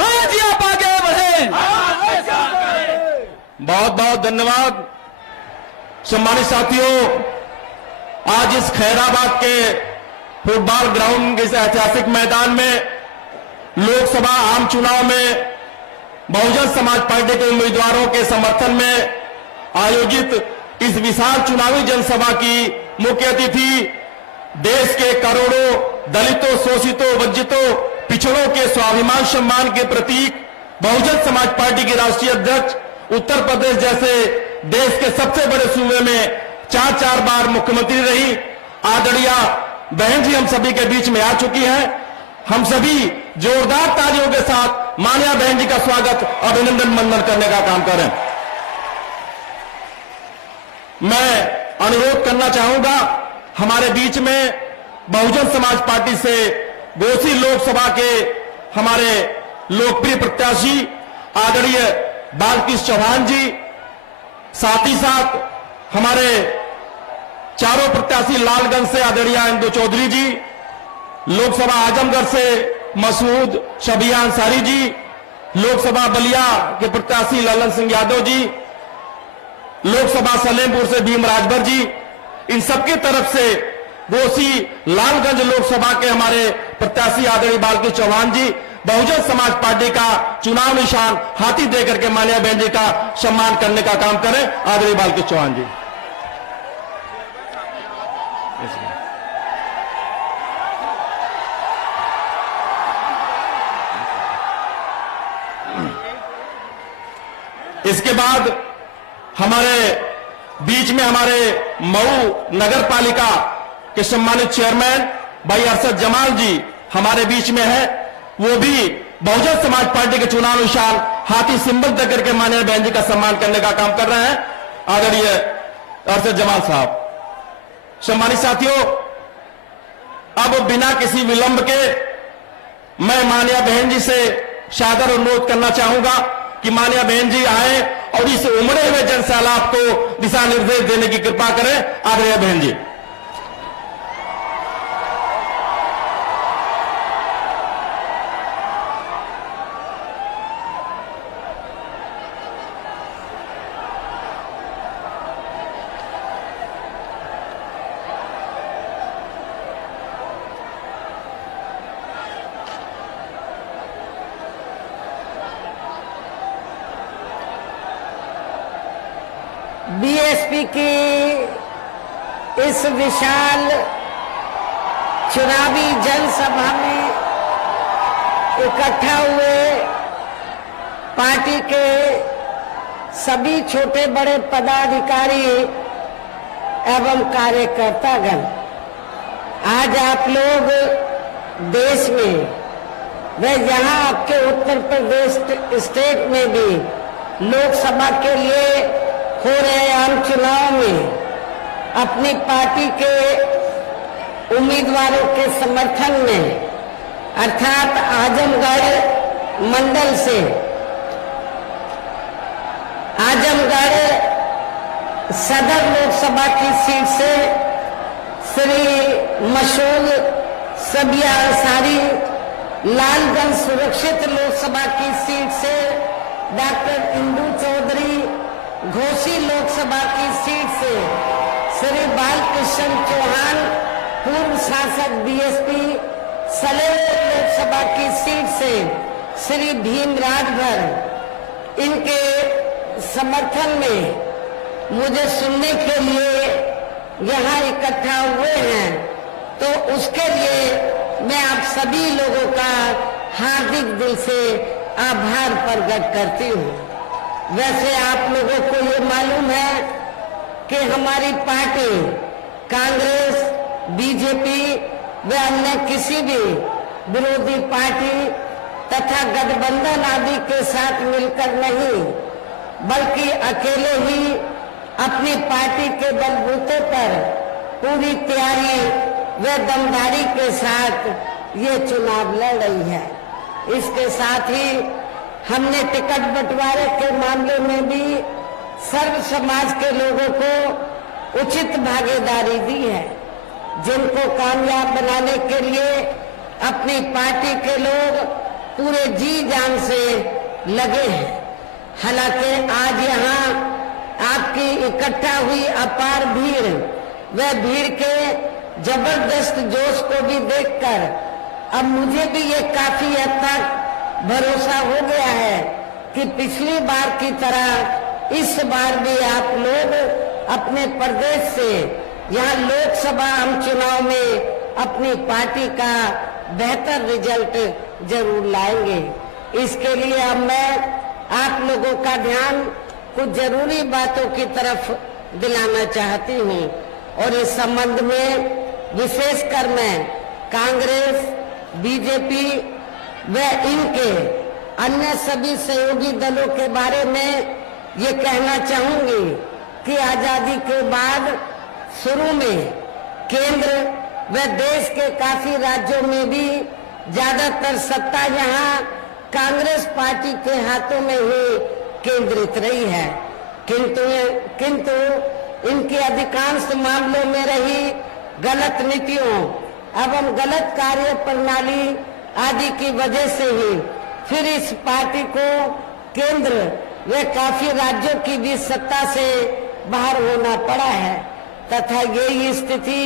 आज ही आप आगे बढ़े। बहुत बहुत धन्यवाद। सम्मानित साथियों, आज इस खैराबाद के फुटबॉल ग्राउंड के इस ऐतिहासिक मैदान में लोकसभा आम चुनाव में बहुजन समाज पार्टी के उम्मीदवारों के समर्थन में आयोजित इस विशाल चुनावी जनसभा की मुख्य अतिथि देश के करोड़ों दलितों, शोषितों, वंचितों, पिछड़ों के स्वाभिमान सम्मान के प्रतीक बहुजन समाज पार्टी की राष्ट्रीय अध्यक्ष, उत्तर प्रदेश जैसे देश के सबसे बड़े सूबे में 4 बार मुख्यमंत्री रही आदरणीय बहन जी हम सभी के बीच में आ चुकी हैं। हम सभी जोरदार तालियों के साथ मान्या बहन जी का स्वागत, अभिनंदन वंदन करने का काम करें। मैं अनुरोध करना चाहूंगा, हमारे बीच में बहुजन समाज पार्टी से घोसी लोकसभा के हमारे लोकप्रिय प्रत्याशी आदरणीय बालकृष्ण चौहान जी, साथ ही साथ हमारे चारों प्रत्याशी लालगंज से आदरणीय इंदु चौधरी जी, लोकसभा आजमगढ़ से मसूद शबिया अंसारी जी, लोकसभा बलिया के प्रत्याशी ललन सिंह यादव जी, लोकसभा सलेमपुर से भीम राजभर जी, इन सबकी तरफ से घोसी लालगंज लोकसभा के हमारे प्रत्याशी आदरणीय बालकृष्ण चौहान जी बहुजन समाज पार्टी का चुनाव निशान हाथी देकर के मान्या बहन जी का सम्मान करने का काम करें। आदरणीय बालकृष्ण चौहान जी। इसके बाद हमारे बीच में हमारे मऊ नगर पालिका के सम्मानित चेयरमैन भाई अरशद जमाल जी हमारे बीच में है। वो भी बहुजन समाज पार्टी के चुनाव निशान हाथी सिंबल देकर के मान्य बहन जी का सम्मान करने का काम कर रहे हैं। आदरणीय अरशद जमाल साहब। सम्मानित साथियों, अब बिना किसी विलंब के मैं मान्या बहन जी से सादर अनुरोध करना चाहूंगा कि मान्या बहन जी आए और इस उमड़े हुए जनसैलाब को दिशा निर्देश देने की कृपा करें। आदरणीय बहन जी। बीएसपी की इस विशाल चुनावी जनसभा में इकट्ठा हुए पार्टी के सभी छोटे बड़े पदाधिकारी एवं कार्यकर्तागण, आज आप लोग देश में व यहाँ आपके उत्तर प्रदेश स्टेट में भी लोकसभा के लिए हो रहे आम चुनाव में अपनी पार्टी के उम्मीदवारों के समर्थन में अर्थात आजमगढ़ मंडल से आजमगढ़ सदर लोकसभा की सीट से श्री मसूद शबिया अंसारी, लालगंज सुरक्षित लोकसभा की सीट से डॉक्टर इंदु चौधरी, घोसी लोकसभा की सीट से श्री बालकृष्ण चौहान, पूर्व सांसद बीएसपी, सलेमपुर लोकसभा की सीट से श्री भीम राजभर, इनके समर्थन में मुझे सुनने के लिए यहाँ इकट्ठा हुए हैं। तो उसके लिए मैं आप सभी लोगों का हार्दिक दिल से आभार प्रकट करती हूँ। वैसे आप लोगों को ये मालूम है कि हमारी पार्टी कांग्रेस, बीजेपी व अन्य किसी भी विरोधी पार्टी तथा गठबंधन आदि के साथ मिलकर नहीं, बल्कि अकेले ही अपनी पार्टी के बलबूते पर पूरी तैयारी व दमदारी के साथ ये चुनाव लड़ रही है। इसके साथ ही हमने टिकट बंटवारे के मामले में भी सर्व समाज के लोगों को उचित भागीदारी दी है, जिनको कामयाब बनाने के लिए अपनी पार्टी के लोग पूरे जी जान से लगे हैं। हालांकि आज यहाँ आपकी इकट्ठा हुई अपार भीड़, वह भीड़ के जबरदस्त जोश को भी देखकर अब मुझे भी ये काफी हद तक भरोसा हो गया है कि पिछली बार की तरह इस बार भी आप लोग अपने प्रदेश से यहाँ लोकसभा आम चुनाव में अपनी पार्टी का बेहतर रिजल्ट जरूर लाएंगे। इसके लिए अब मैं आप लोगों का ध्यान कुछ जरूरी बातों की तरफ दिलाना चाहती हूँ और इस संबंध में विशेषकर मैं कांग्रेस, बीजेपी व इनके अन्य सभी सहयोगी दलों के बारे में ये कहना चाहूंगी कि आजादी के बाद शुरू में केंद्र व देश के काफी राज्यों में भी ज्यादातर सत्ता यहाँ कांग्रेस पार्टी के हाथों में ही केंद्रित रही है, किंतु इनके अधिकांश मामलों में रही गलत नीतियों एवं गलत कार्य प्रणाली आदि की वजह से ही फिर इस पार्टी को केंद्र व काफी राज्यों की भी सत्ता से बाहर होना पड़ा है तथा यही स्थिति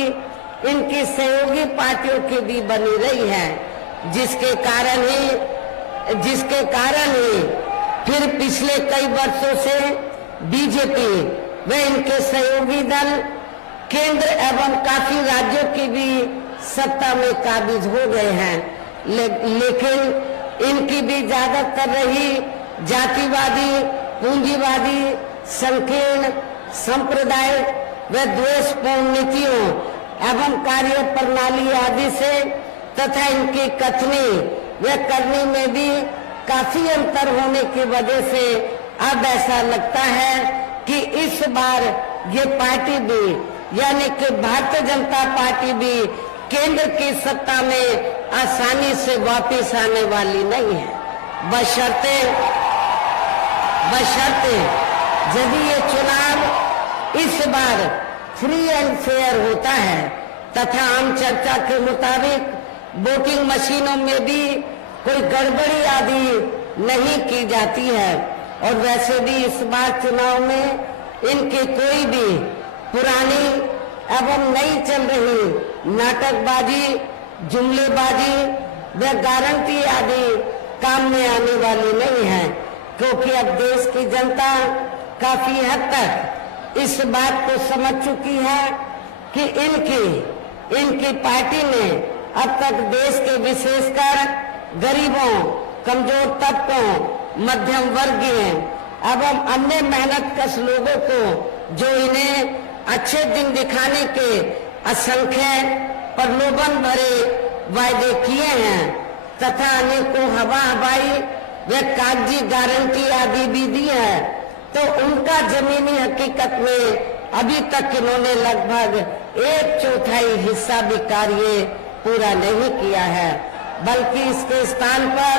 इनकी सहयोगी पार्टियों की भी बनी रही है, जिसके कारण ही फिर पिछले कई वर्षों से बीजेपी व इनके सहयोगी दल केंद्र एवं काफी राज्यों की भी सत्ता में काबिज हो गए हैं, लेकिन इनकी भी ज्यादातर रही जातिवादी, पूंजीवादी, संकीर्ण, सांप्रदायिक व द्वेषपूर्ण नीतियों एवं कार्य प्रणाली आदि से तथा इनकी कथनी व करनी में भी काफी अंतर होने की वजह से अब ऐसा लगता है कि इस बार ये पार्टी भी यानी कि भारतीय जनता पार्टी भी केंद्र की सत्ता में आसानी से वापस आने वाली नहीं है, बशर्ते यदि ये चुनाव इस बार फ्री एंड फेयर होता है तथा आम चर्चा के मुताबिक वोटिंग मशीनों में भी कोई गड़बड़ी आदि नहीं की जाती है और वैसे भी इस बार चुनाव में इनकी कोई भी पुरानी एवं नई चल रही नाटकबाजी, जुमलेबाजी व गारंटी आदि काम में आने वाली नहीं है, क्योंकि अब देश की जनता काफी हद तक इस बात को समझ चुकी है कि इनकी पार्टी ने अब तक देश के विशेषकर गरीबों, कमजोर तबकों, मध्यम वर्गीय एवं अन्य मेहनतकश लोगों को जो इन्हें अच्छे दिन दिखाने के असंख्य प्रलोभन भरे वायदे किए हैं तथा अनेकों हवाई व कागजी गारंटी आदि भी दी है, तो उनका जमीनी हकीकत में अभी तक इन्होंने लगभग 1/4 हिस्सा भी कार्य पूरा नहीं किया है, बल्कि इसके स्थान पर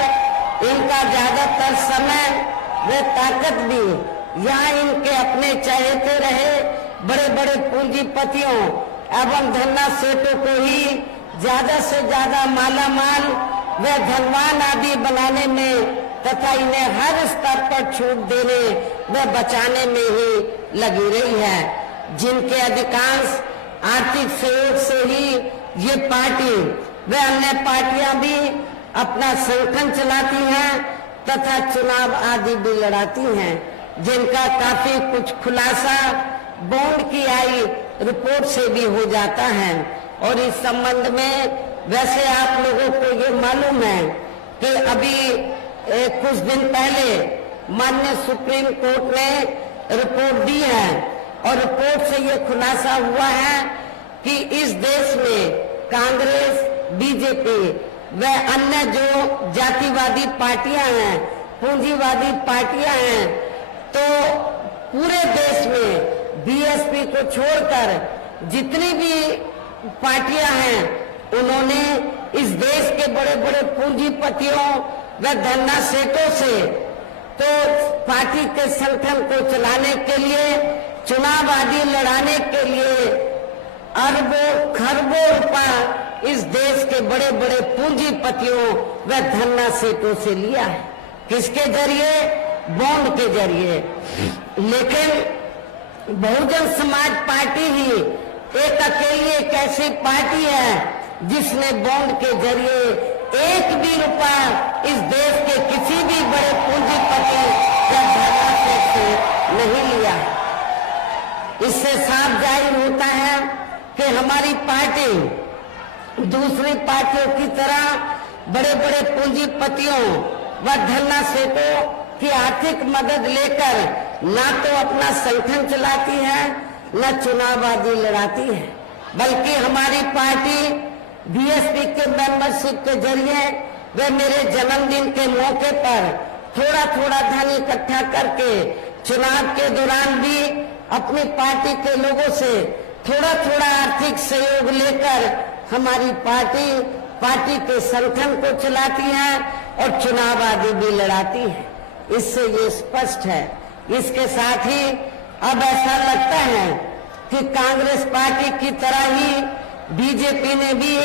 इनका ज्यादातर समय व ताकत भी यहाँ इनके अपने चहेते रहे बड़े बड़े पूंजीपतियों एवं धन्ना सेठों को ही ज्यादा से ज्यादा मालामाल व धनवान आदि बनाने में तथा इन्हें हर स्तर पर छूट देने व बचाने में ही लगी रही है, जिनके अधिकांश आर्थिक सहयोग से ही ये पार्टी व अन्य पार्टियां भी अपना संगठन चलाती हैं तथा चुनाव आदि भी लड़ाती हैं, जिनका काफी कुछ खुलासा बॉन्ड की आई रिपोर्ट से भी हो जाता है। और इस संबंध में वैसे आप लोगों को ये मालूम है कि अभी कुछ दिन पहले माननीय सुप्रीम कोर्ट ने रिपोर्ट दी है और रिपोर्ट से ये खुलासा हुआ है कि इस देश में कांग्रेस, बीजेपी व अन्य जो जातिवादी पार्टियां हैं, पूंजीवादी पार्टियां हैं, तो पूरे देश में बीएसपी को छोड़कर जितनी भी पार्टियां हैं उन्होंने इस देश के बड़े बड़े पूंजीपतियों व धन्ना सेठों से तो पार्टी के संगठन को चलाने के लिए, चुनाव आदि लड़ाने के लिए अरबों खरबों रुपया इस देश के बड़े बड़े पूंजीपतियों व धन्ना सेठों से लिया है। किसके जरिए? बॉन्ड के जरिए। लेकिन बहुजन समाज पार्टी ही एक अकेली एक ऐसी पार्टी है जिसने बॉन्ड के जरिए एक भी रुपया इस देश के किसी भी बड़े पूंजीपति या धन्ना सेठ से नहीं लिया। इससे साफ जाहिर होता है कि हमारी पार्टी दूसरी पार्टियों की तरह बड़े बड़े पूंजीपतियों व धन्ना सेठों की आर्थिक मदद लेकर ना तो अपना संगठन चलाती है न चुनावबाजी लड़ाती है, बल्कि हमारी पार्टी बीएसपी के मेंबरशिप के जरिए वे मेरे जन्मदिन के मौके पर थोड़ा थोड़ा धन इकट्ठा करके चुनाव के दौरान भी अपनी पार्टी के लोगों से थोड़ा थोड़ा आर्थिक सहयोग लेकर हमारी पार्टी के संगठन को चलाती है और चुनाव आदि भी लड़ाती है। इससे ये स्पष्ट है। इसके साथ ही अब ऐसा लगता है कि कांग्रेस पार्टी की तरह ही बीजेपी ने भी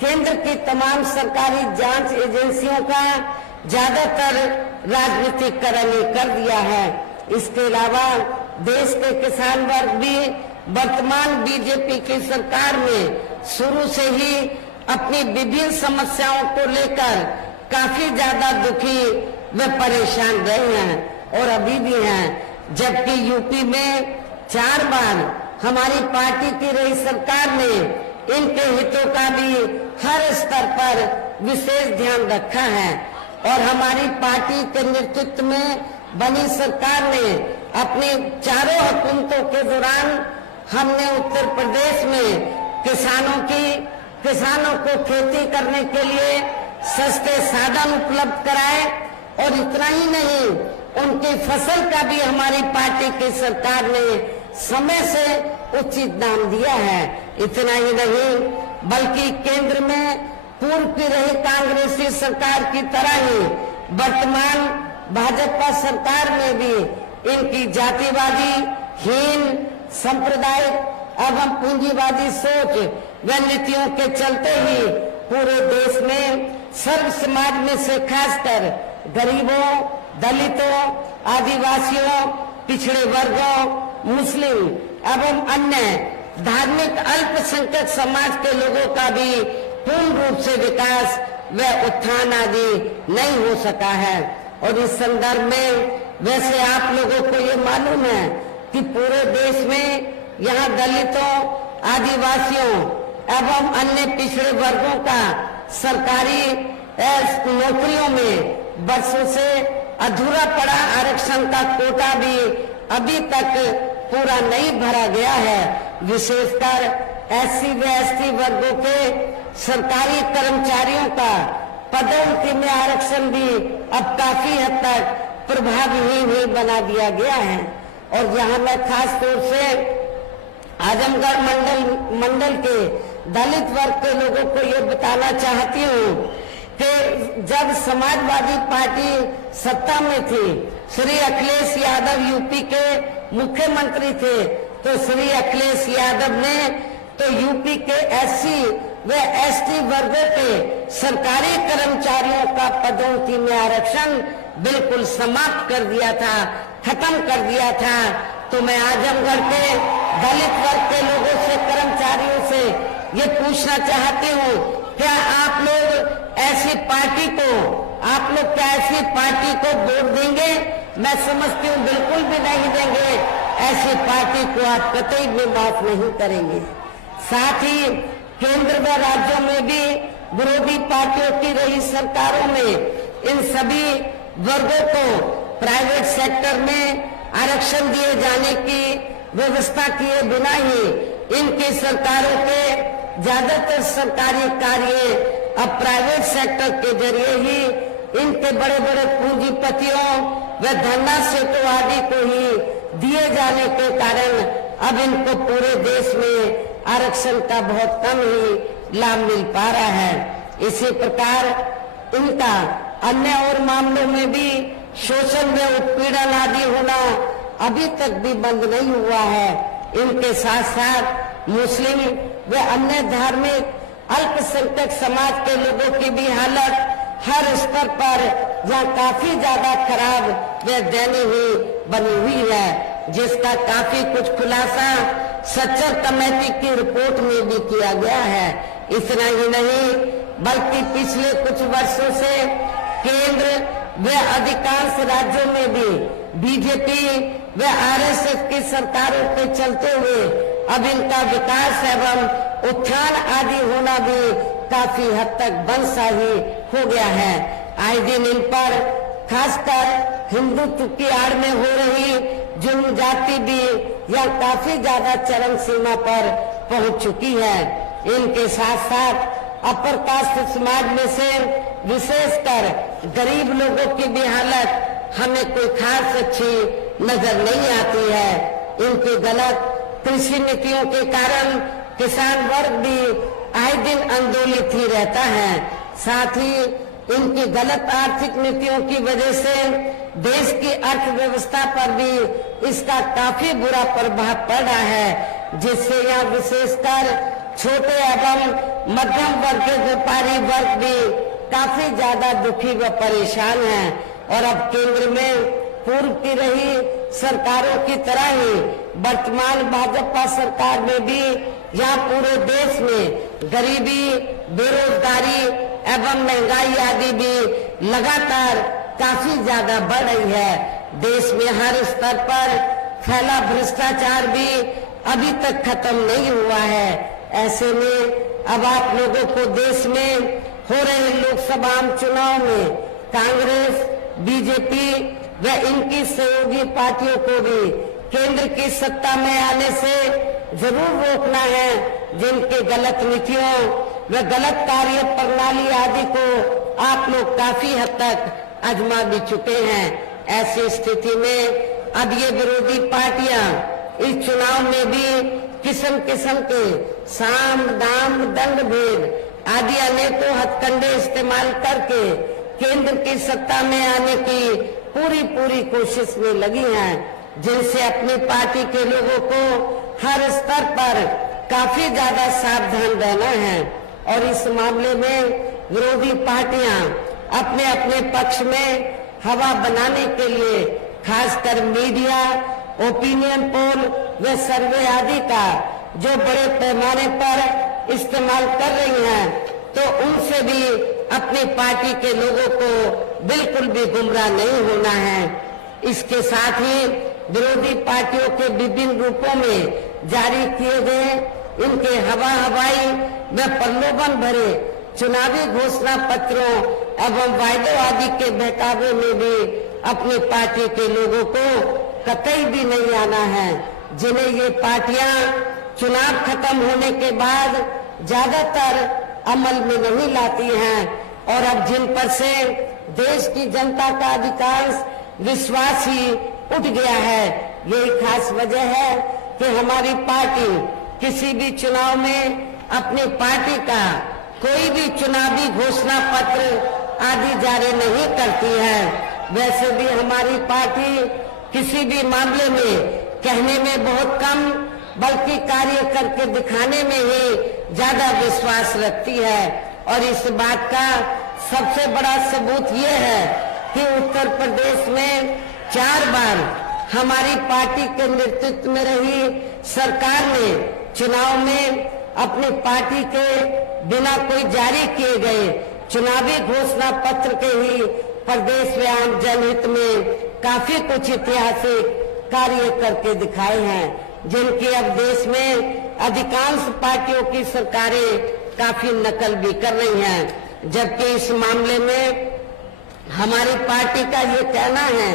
केंद्र की तमाम सरकारी जांच एजेंसियों का ज्यादातर राजनीतिकरण कर दिया है। इसके अलावा देश के किसान वर्ग भी वर्तमान बीजेपी की सरकार में शुरू से ही अपनी विभिन्न समस्याओं को लेकर काफी ज्यादा दुखी व परेशान रहे हैं और अभी भी हैं। जबकि यूपी में 4 बार हमारी पार्टी की रही सरकार ने इनके हितों का भी हर स्तर पर विशेष ध्यान रखा है और हमारी पार्टी के नेतृत्व में बनी सरकार ने अपनी चारों हुकूमतों के दौरान हमने उत्तर प्रदेश में किसानों को खेती करने के लिए सस्ते साधन उपलब्ध कराए और इतना ही नहीं, उनकी फसल का भी हमारी पार्टी की सरकार ने समय से उचित दाम दिया है। इतना ही नहीं, बल्कि केंद्र में पूर्व की रही कांग्रेसी सरकार की तरह ही वर्तमान भाजपा सरकार में भी इनकी जातिवादी, हीन, सांप्रदायिक एवं पूंजीवादी सोच व नीतियों के चलते ही पूरे देश में सर्व समाज में से खासकर गरीबों, दलितों, आदिवासियों, पिछड़े वर्गों, मुस्लिम एवं अन्य धार्मिक अल्पसंख्यक समाज के लोगों का भी पूर्ण रूप से विकास व उत्थान आदि नहीं हो सका है। और इस संदर्भ में वैसे आप लोगों को ये मालूम है कि पूरे देश में यहाँ दलितों, आदिवासियों एवं अन्य पिछड़े वर्गों का सरकारी नौकरियों में वर्षों से अधूरा पड़ा आरक्षण का कोटा भी अभी तक पूरा नहीं भरा गया है। विशेषकर एससी व एसटी वर्गों के सरकारी कर्मचारियों का पदोन्नति में आरक्षण भी अब काफी हद तक प्रभावहीन ही बना दिया गया है। और यहाँ मैं खास तौर से आजमगढ़ मंडल के दलित वर्ग के लोगों को ये बताना चाहती हूँ कि जब समाजवादी पार्टी सत्ता में थी, श्री अखिलेश यादव यूपी के मुख्यमंत्री थे, तो श्री अखिलेश यादव ने तो यूपी के एससी व एसटी वर्गों के सरकारी कर्मचारियों का पदोन्नति में आरक्षण बिल्कुल समाप्त कर दिया था, खत्म कर दिया था। तो मैं आजमगढ़ के दलित वर्ग के लोगों से, कर्मचारियों से ये पूछना चाहती हूँ, क्या आप लोग ऐसी पार्टी को वोट देंगे? मैं समझती हूँ बिल्कुल भी नहीं देंगे। ऐसी पार्टी को आप कतई भी माफ नहीं करेंगे। साथ ही केंद्र व राज्यों में भी विरोधी पार्टियों की रही सरकारों में इन सभी वर्गों को प्राइवेट सेक्टर में आरक्षण दिए जाने की व्यवस्था किए बिना ही इनकी सरकारों के ज्यादातर सरकारी कार्य अब प्राइवेट सेक्टर के जरिए ही इनके बड़े बड़े पूंजीपतियों व धन्ना सेठों आदि को ही दिए जाने के कारण अब इनको पूरे देश में आरक्षण का बहुत कम ही लाभ मिल पा रहा है। इसी प्रकार इनका अन्य और मामलों में भी शोषण व उत्पीड़न आदि होना अभी तक भी बंद नहीं हुआ है। इनके साथ साथ मुस्लिम व अन्य धार्मिक अल्पसंख्यक समाज के लोगों की भी हालत हर स्तर पर यहाँ काफी ज्यादा खराब व दयनीय हुई बनी हुई है, जिसका काफी कुछ खुलासा सच्चर कमेटी की रिपोर्ट में भी किया गया है। इतना ही नहीं बल्कि पिछले कुछ वर्षों से केंद्र व अधिकांश राज्यों में भी बीजेपी व आरएसएस की सरकारों के चलते हुए अब इनका विकास एवं उत्थान आदि होना भी काफी हद तक बंदशाही हो गया है। आए दिन इन पर खासकर हिंदुत्व की आड़ में हो रही जुल्म जाति भी यह काफी ज्यादा चरम सीमा पर पहुंच चुकी है। इनके साथ साथ अपर कास्ट समाज में से विशेषकर गरीब लोगों की भी हालत हमें कोई खास अच्छी नजर नहीं आती है। इनकी गलत कृषि नीतियों के कारण किसान वर्ग भी आए दिन आंदोलित ही रहता है। साथ ही इनकी गलत आर्थिक नीतियों की वजह से देश की अर्थव्यवस्था पर भी इसका काफी बुरा प्रभाव पड़ रहा है, जिससे यहाँ विशेषकर छोटे एवं मध्यम वर्ग के व्यापारी वर्ग भी काफी ज्यादा दुखी व परेशान हैं। और अब केंद्र में पूर्व की रही सरकारों की तरह ही वर्तमान भाजपा सरकार में भी यहाँ पूरे देश में गरीबी, बेरोजगारी एवं महंगाई आदि भी लगातार काफी ज्यादा बढ़ रही है। देश में हर स्तर पर फैला भ्रष्टाचार भी अभी तक खत्म नहीं हुआ है। ऐसे में अब आप लोगों को देश में हो रहे लोकसभा चुनाव में कांग्रेस, बीजेपी व इनकी सहयोगी पार्टियों को भी केंद्र की सत्ता में आने से जरूर रोकना है, जिनके गलत नीतियों व गलत कार्य प्रणाली आदि को आप लोग काफी हद तक आजमा भी चुके हैं। ऐसी स्थिति में अब ये विरोधी पार्टियां इस चुनाव में भी किस्म किस्म के साम, दाम, दंड भेद आदि अनेकों हथकंडे इस्तेमाल करके केंद्र की सत्ता में आने की पूरी कोशिश में लगी हैं, जिनसे अपनी पार्टी के लोगों को हर स्तर पर काफी ज्यादा सावधान रहना है। और इस मामले में विरोधी पार्टियां अपने अपने पक्ष में हवा बनाने के लिए खासकर मीडिया, ओपिनियन पोल व सर्वे आदि का जो बड़े पैमाने पर इस्तेमाल कर रही हैं, तो उनसे भी अपनी पार्टी के लोगों को बिल्कुल भी गुमराह नहीं होना है। इसके साथ ही विरोधी पार्टियों के विभिन्न रूपों में जारी किए गए इनके हवाई व प्रलोभन भरे चुनावी घोषणा पत्रों एवं वायदों आदि के बहकावे में भी अपनी पार्टी के लोगों को कतई भी नहीं आना है, जिन्हें ये पार्टियां चुनाव खत्म होने के बाद ज्यादातर अमल में नहीं लाती हैं। और अब जिन पर से देश की जनता का अधिकांश विश्वास ही उठ गया है, यही खास वजह है कि हमारी पार्टी किसी भी चुनाव में अपनी पार्टी का कोई भी चुनावी घोषणा पत्र आदि जारी नहीं करती है। वैसे भी हमारी पार्टी किसी भी मामले में कहने में बहुत कम बल्कि कार्य करके दिखाने में ही ज्यादा विश्वास रखती है। और इस बात का सबसे बड़ा सबूत ये है कि उत्तर प्रदेश में 4 बार हमारी पार्टी के नेतृत्व में रही सरकार ने चुनाव में अपनी पार्टी के बिना कोई जारी किए गए चुनावी घोषणा पत्र के ही प्रदेश में आम जनहित में काफी कुछ ऐतिहासिक कार्य करके दिखाए हैं, जिनकी अब देश में अधिकांश पार्टियों की सरकारें काफी नकल भी कर रही हैं। जबकि इस मामले में हमारी पार्टी का ये कहना है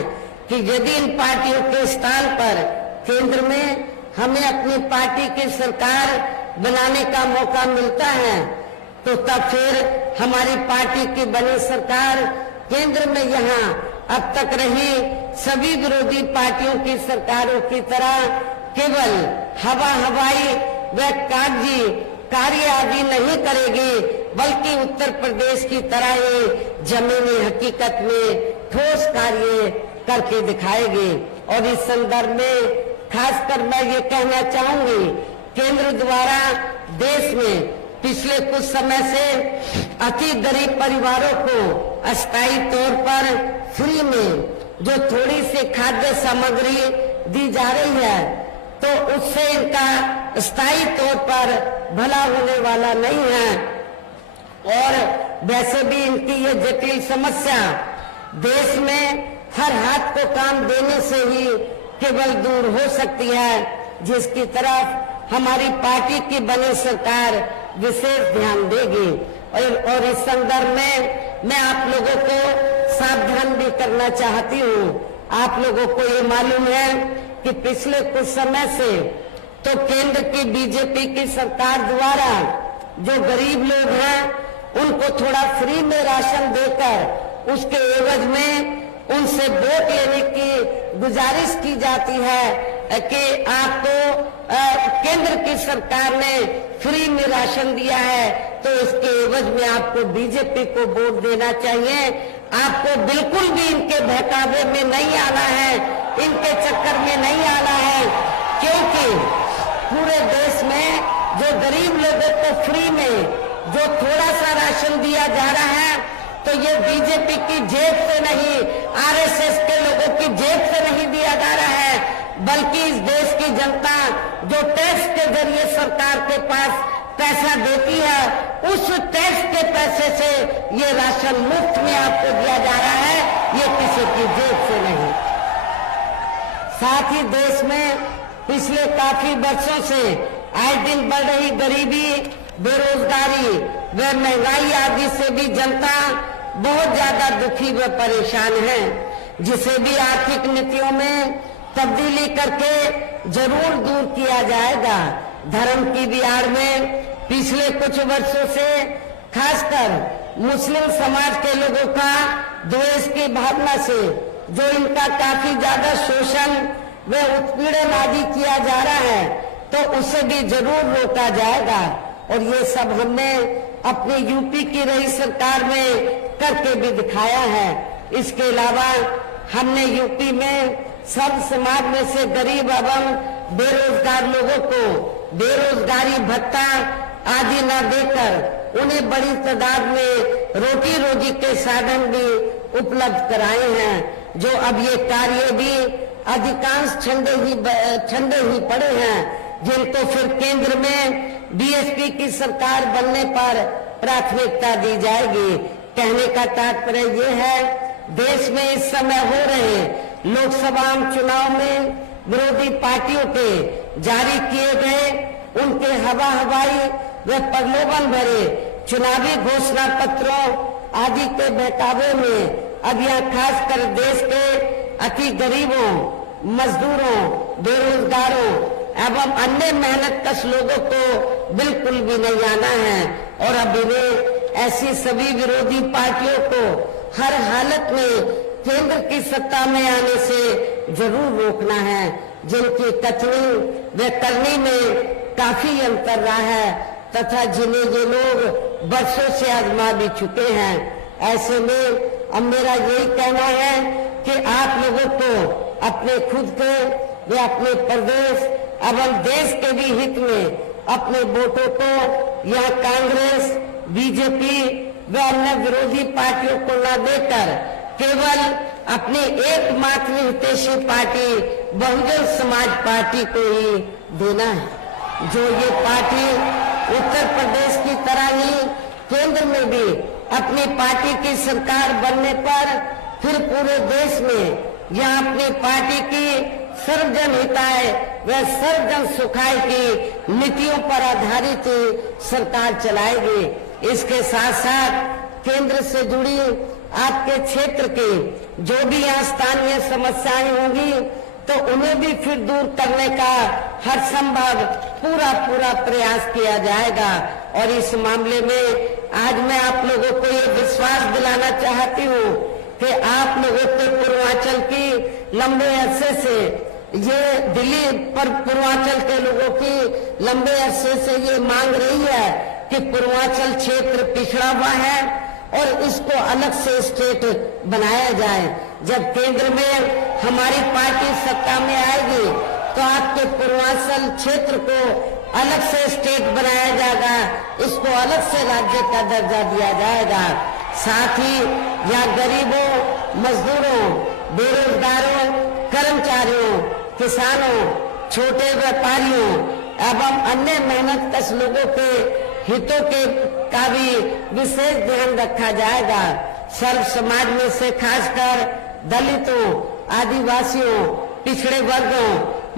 कि यदि इन पार्टियों के स्थान पर केंद्र में हमें अपनी पार्टी की सरकार बनाने का मौका मिलता है, तो तब फिर हमारी पार्टी की बनी सरकार केंद्र में यहाँ अब तक रही सभी विरोधी पार्टियों की सरकारों की तरह केवल हवाई व कागजी कार्य आदि नहीं करेगी, बल्कि उत्तर प्रदेश की तरह ही जमीनी हकीकत में ठोस कार्य करके दिखाएगी। और इस संदर्भ में खासकर मैं ये कहना चाहूंगी, केंद्र द्वारा देश में पिछले कुछ समय से अति गरीब परिवारों को अस्थायी तौर पर फ्री में जो थोड़ी सी खाद्य सामग्री दी जा रही है, तो उससे इनका स्थायी तौर पर भला होने वाला नहीं है। और वैसे भी इनकी ये जटिल समस्या देश में हर हाथ को काम देने से ही केवल दूर हो सकती है, जिसकी तरफ हमारी पार्टी की बनी सरकार विशेष ध्यान देगी। और इस संदर्भ में मैं आप लोगों को सावधान भी करना चाहती हूँ। आप लोगों को ये मालूम है कि पिछले कुछ समय से तो केंद्र की बीजेपी की सरकार द्वारा जो गरीब लोग हैं उनको थोड़ा फ्री में राशन देकर उसके एवज में उनसे वोट लेने की गुजारिश की जाती है कि आपको केंद्र की सरकार ने फ्री में राशन दिया है, तो इसके एवज में आपको बीजेपी को वोट देना चाहिए। आपको बिल्कुल भी इनके बहकावे में नहीं आना है, इनके चक्कर में नहीं आना है, क्योंकि पूरे देश में जो गरीब लोगों को फ्री में जो थोड़ा सा राशन दिया जा रहा है, तो ये बीजेपी की जेब से नहीं, आरएसएस के लोगों की जेब से नहीं दिया जा रहा है, बल्कि इस देश की जनता जो टैक्स के जरिए सरकार के पास पैसा देती है, उस टैक्स के पैसे से ये राशन मुफ्त में आपको दिया जा रहा है, ये किसी की जेब से नहीं। साथ ही देश में पिछले काफी वर्षों से आए दिन बढ़ रही गरीबी, बेरोजगारी व महंगाई आदि से भी जनता बहुत ज्यादा दुखी व परेशान है, जिसे भी आर्थिक नीतियों में तब्दीली करके जरूर दूर किया जाएगा। धर्म की भी आड़ में पिछले कुछ वर्षों से खासकर मुस्लिम समाज के लोगों का द्वेष की भावना से जो इनका काफी ज्यादा शोषण व उत्पीड़न आदि किया जा रहा है, तो उसे भी जरूर रोका जाएगा। और ये सब हमने अपनी यूपी की रही सरकार में करके भी दिखाया है। इसके अलावा हमने यूपी में सब समाज में से गरीब एवं बेरोजगार लोगों को बेरोजगारी भत्ता आदि न देकर उन्हें बड़ी तादाद में रोटी रोजी के साधन भी उपलब्ध कराए हैं। जो अब ये कार्य भी अधिकांश छंदे ही पड़े हैं, जिनको फिर केंद्र में बीएसपी की सरकार बनने पर प्राथमिकता दी जाएगी। कहने का तात्पर्य ये है, देश में इस समय हो रहे लोकसभा चुनाव में विरोधी पार्टियों के जारी किए गए उनके हवाई व प्रलोभन भरे चुनावी घोषणा पत्रों आदि के बहकावे में अब यह खासकर देश के अति गरीबों, मजदूरों, बेरोजगारों एवं अन्य मेहनतकश लोगों को बिल्कुल भी नहीं आना है। और अब इन्हें ऐसी सभी विरोधी पार्टियों को हर हालत में केंद्र की सत्ता में आने से जरूर रोकना है, जिनकी कथनी व करनी में काफी अंतर रहा है तथा जिन्हें ये लोग वर्षों से आजमा भी चुके हैं। ऐसे में अब मेरा यही कहना है कि आप लोगों को अपने खुद के व अपने प्रदेश एवं देश के भी हित में अपने वोटों को यह कांग्रेस, बीजेपी व अन्य विरोधी पार्टियों को न देकर केवल अपनी एकमात्र हितैषी पार्टी बहुजन समाज पार्टी को ही देना है। जो ये पार्टी उत्तर प्रदेश की तरह ही केंद्र में भी अपनी पार्टी की सरकार बनने पर फिर पूरे देश में यह अपनी पार्टी की सर्वजन हिताय व सर्वजन सुखाय की नीतियों पर आधारित सरकार चलाएगी। इसके साथ साथ केंद्र से जुड़ी आपके क्षेत्र के जो भी यहाँ स्थानीय समस्याएं होंगी, तो उन्हें भी फिर दूर करने का हर संभव पूरा प्रयास किया जाएगा। और इस मामले में आज मैं आप लोगों को ये विश्वास दिलाना चाहती हूँ कि आप लोगों के पूर्वांचल की लंबे अरसे से ये दिल्ली पर पूर्वांचल के लोगों की लंबे अरसे से ये मांग रही है कि पूर्वांचल क्षेत्र पिछड़ा हुआ है और इसको अलग से स्टेट बनाया जाए। जब केंद्र में हमारी पार्टी सत्ता में आएगी तो आपके पूर्वांचल क्षेत्र को अलग से स्टेट बनाया जाएगा, इसको अलग से राज्य का दर्जा दिया जाएगा। साथ ही यहाँ गरीबों, मजदूरों, बेरोजगारों, कर्मचारियों, किसानों, छोटे व्यापारियों एवं अन्य मेहनतकश लोगों के हितों के का भी विशेष ध्यान रखा जाएगा। सर्व समाज में से खासकर दलितों, आदिवासियों, पिछड़े वर्गों,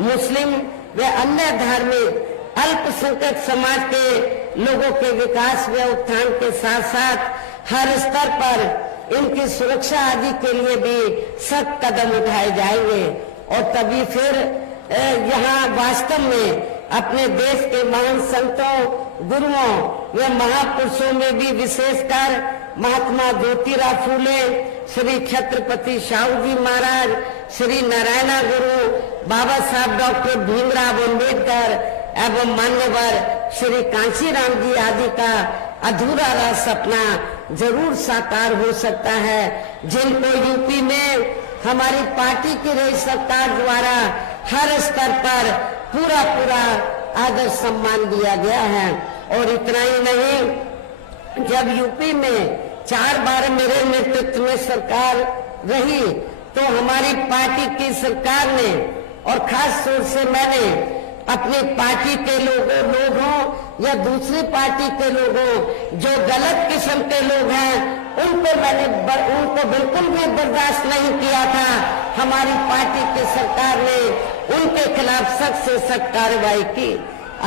मुस्लिम व अन्य धार्मिक अल्पसंख्यक समाज के लोगों के विकास व उत्थान के साथ साथ हर स्तर पर इनकी सुरक्षा आदि के लिए भी सख्त कदम उठाए जाएंगे और तभी फिर यहाँ वास्तव में अपने देश के महान संतों, गुरुओं व महापुरुषों में भी विशेषकर महात्मा ज्योतिराव फूले, श्री छत्रपति शाहू जी महाराज, श्री नारायण गुरु, बाबा साहब डॉक्टर भीमराव अम्बेडकर एवं मान्यवर श्री कांशीराम जी आदि का अधूरा रहा सपना जरूर साकार हो सकता है, जिनको यूपी में हमारी पार्टी की रही सरकार द्वारा हर स्तर पर पूरा आदर सम्मान दिया गया है। और इतना ही नहीं, जब यूपी में 4 बार मेरे नेतृत्व में सरकार रही तो हमारी पार्टी की सरकार ने और खास तौर से मैंने अपनी पार्टी के लोगों या दूसरी पार्टी के लोगों जो गलत किस्म के लोग हैं उनको बिल्कुल भी बर्दाश्त नहीं किया था। हमारी पार्टी की सरकार ने उनके खिलाफ सख्त से सख्त कार्रवाई की।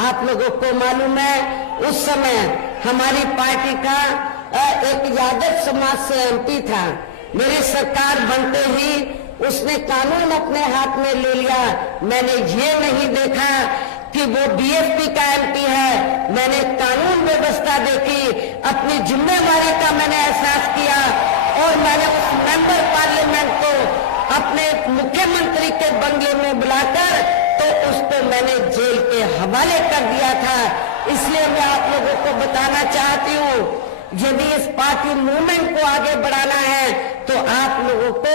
आप लोगों को मालूम है उस समय हमारी पार्टी का एक यादव समाज से एमपी था। मेरी सरकार बनते ही उसने कानून अपने हाथ में ले लिया। मैंने ये नहीं देखा कि वो बीएसपी का एमपी है, मैंने कानून व्यवस्था देखी, अपनी जिम्मेवारी का मैंने एहसास किया और मैंने उस मेंबर पार्लियामेंट को अपने मुख्यमंत्री के बंगले में बुलाकर तो उसको मैंने जेल के हवाले कर दिया था। इसलिए मैं आप लोगों को बताना चाहती हूँ, यदि इस पार्टी मूवमेंट को आगे बढ़ाना है तो आप लोगों को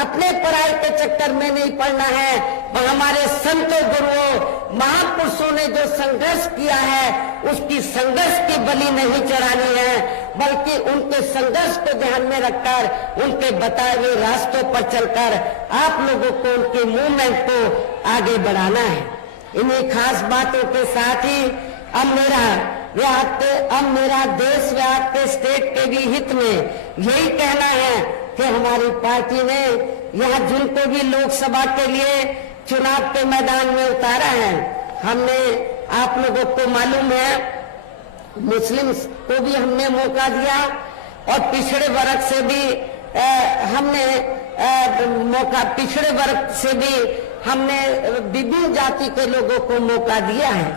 अपने पढ़ाई के चक्कर में नहीं पड़ना है। हमारे संतों, गुरुओं, महापुरुषों ने जो संघर्ष किया है उसकी संघर्ष की बलि नहीं चढ़ानी है, बल्कि उनके संघर्ष को ध्यान में रखकर उनके बताए हुए रास्तों पर चलकर आप लोगों को उनकी मूवमेंट को आगे बढ़ाना है। इन्हीं खास बातों के साथ ही अब मेरा देश व आपके स्टेट के भी हित में यही कहना है कि हमारी पार्टी ने यहाँ जिनको भी लोकसभा के लिए चुनाव के मैदान में उतारा है, हमने आप लोगों को मालूम है मुस्लिम को भी हमने मौका दिया और पिछड़े वर्ग से भी हमने विभिन्न जाति के लोगों को मौका दिया है।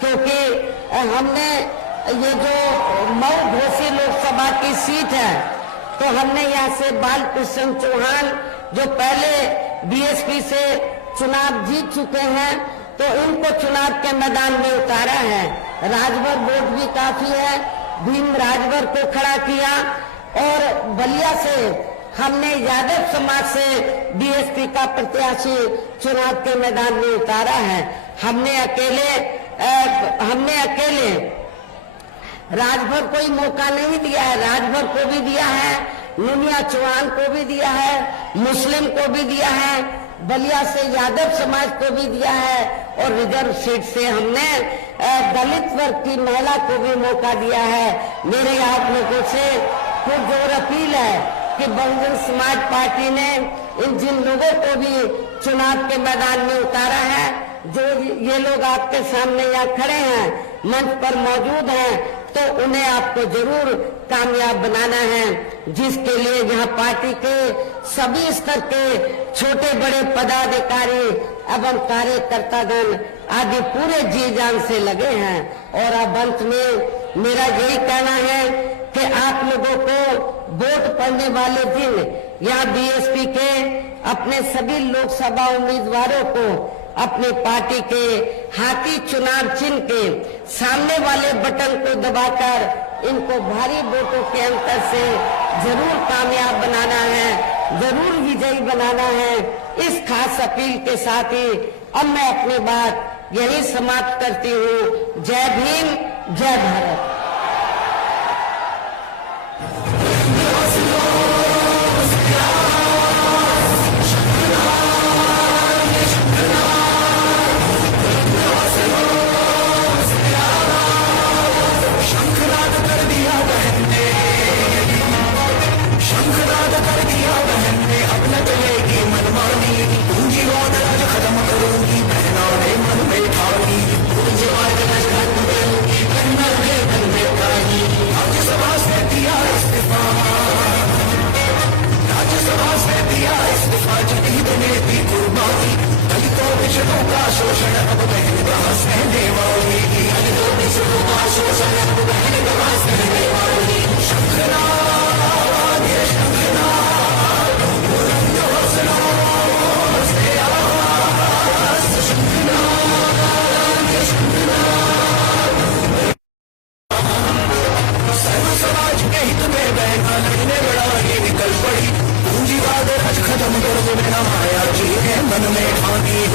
क्योंकि हमने ये जो मऊ घोसी लोकसभा की सीट है तो हमने यहाँ से बालकृष्ण चौहान जो पहले बीएसपी से चुनाव जीत चुके हैं तो इनको चुनाव के मैदान में उतारा है। राजभर वोट भी काफी है, भीम राजभर को खड़ा किया और बलिया से हमने यादव समाज से बीएसपी का प्रत्याशी चुनाव के मैदान में उतारा है। हमने अकेले राजभर को ही मौका नहीं दिया है, राजभर को भी दिया है, नुनिया चौहान को भी दिया है, मुस्लिम को भी दिया है, बलिया से यादव समाज को भी दिया है और रिजर्व सीट से हमने दलित वर्ग की महिला को भी मौका दिया है। मेरे आप लोगों से पुरजोर अपील है कि बहुजन समाज पार्टी ने इन जिन लोगों को भी चुनाव के मैदान में उतारा है, जो ये लोग आपके सामने यहाँ खड़े हैं, मंच पर मौजूद हैं, तो उन्हें आपको जरूर कामयाब बनाना है, जिसके लिए यहाँ पार्टी के सभी स्तर के छोटे बड़े पदाधिकारी एवं कार्यकर्तागण आदि पूरे जी जान से लगे हैं। और अब अंत में मेरा यही कहना है कि आप लोगों को वोट पड़ने वाले दिन यहाँ बीएसपी के अपने सभी लोकसभा उम्मीदवारों को अपनी पार्टी के हाथी चुनाव चिन्ह के सामने वाले बटन को दबाकर इनको भारी वोटों के अंतर से जरूर कामयाब बनाना है, जरूर विजयी बनाना है। इस खास अपील के साथ ही अब मैं अपनी बात यही समाप्त करती हूँ। जय भीम, जय भारत। खत्म कर दो मेरा माया जी है मन में ठानी।